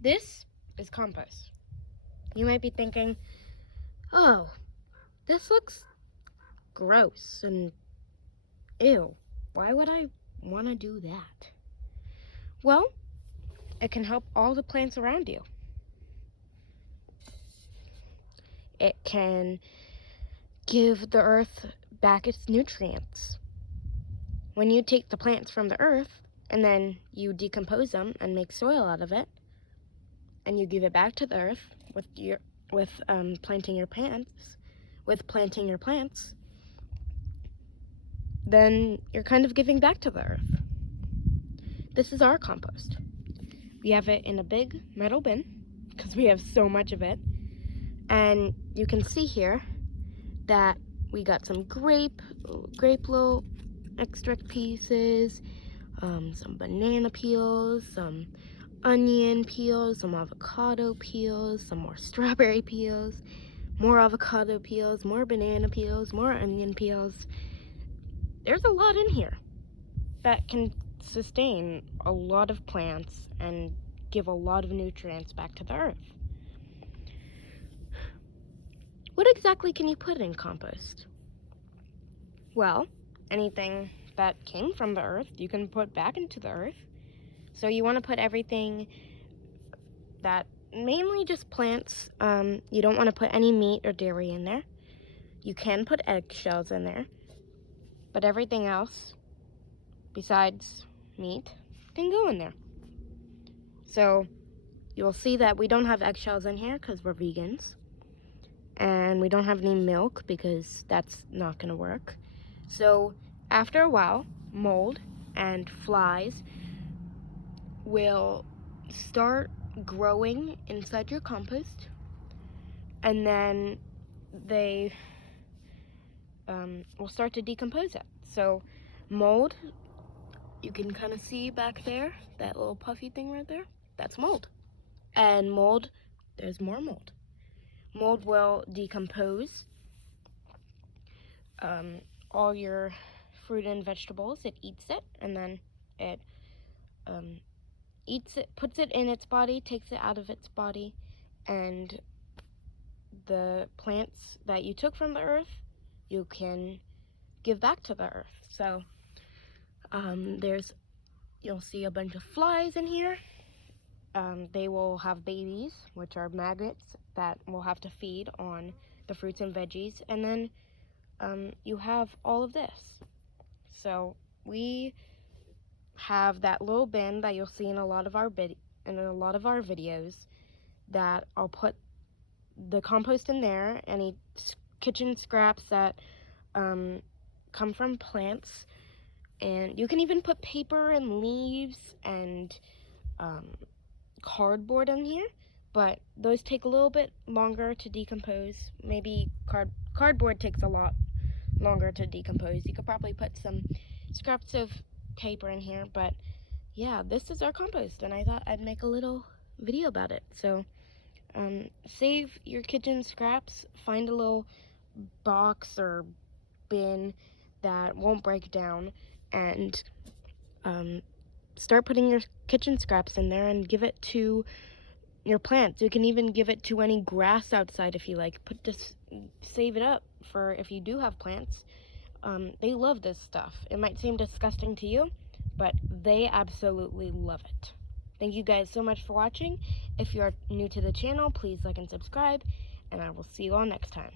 This is compost. You might be thinking, oh, this looks gross and ew. Why would I want to do that? Well, it can help all the plants around you. It can give the earth back its nutrients. When you take the plants from the earth and then you decompose them and make soil out of it, and you give it back to the earth with planting your plants, then you're kind of giving back to the earth. This is our compost. We have it in a big metal bin because we have so much of it. And you can see here that we got some grape little extract pieces, some banana peels, some onion peels, some avocado peels, some more strawberry peels, more avocado peels, more banana peels, more onion peels. There's a lot in here that can sustain a lot of plants and give a lot of nutrients back to the earth. What exactly can you put in compost? Well, anything that came from the earth, you can put back into the earth. So you want to put everything that, mainly just plants. You don't want to put any meat or dairy in there. You can put eggshells in there, but everything else besides meat can go in there. So you'll see that we don't have eggshells in here because we're vegans. And we don't have any milk because that's not going to work. So after a while, mold and flies will start growing inside your compost, and then they will start to decompose it. So mold, you can kind of see back there, that little puffy thing right there, that's mold. And mold, there's more mold. Mold will decompose all your fruit and vegetables. It eats it, and then it eats it, puts it in its body, takes it out of its body, and the plants that you took from the earth, you can give back to the earth. So you'll see a bunch of flies in here. They will have babies, which are maggots that will have to feed on the fruits and veggies, and then you have all of this. So we have that little bin that you'll see in a lot of our videos, that I'll put the compost in there, any kitchen scraps that come from plants, and you can even put paper and leaves and cardboard in here, but those take a little bit longer to decompose. Maybe cardboard takes a lot longer to decompose. You could probably put some scraps of paper in here, but yeah, this is our compost, and I thought I'd make a little video about it. So save your kitchen scraps, find a little box or bin that won't break down, and start putting your kitchen scraps in there and give it to your plants. You can even give it to any grass outside if you like. Save it up for if you do have plants. They love this stuff. It might seem disgusting to you, but they absolutely love it. Thank you guys so much for watching. If you're new to the channel, please like and subscribe, and I will see you all next time.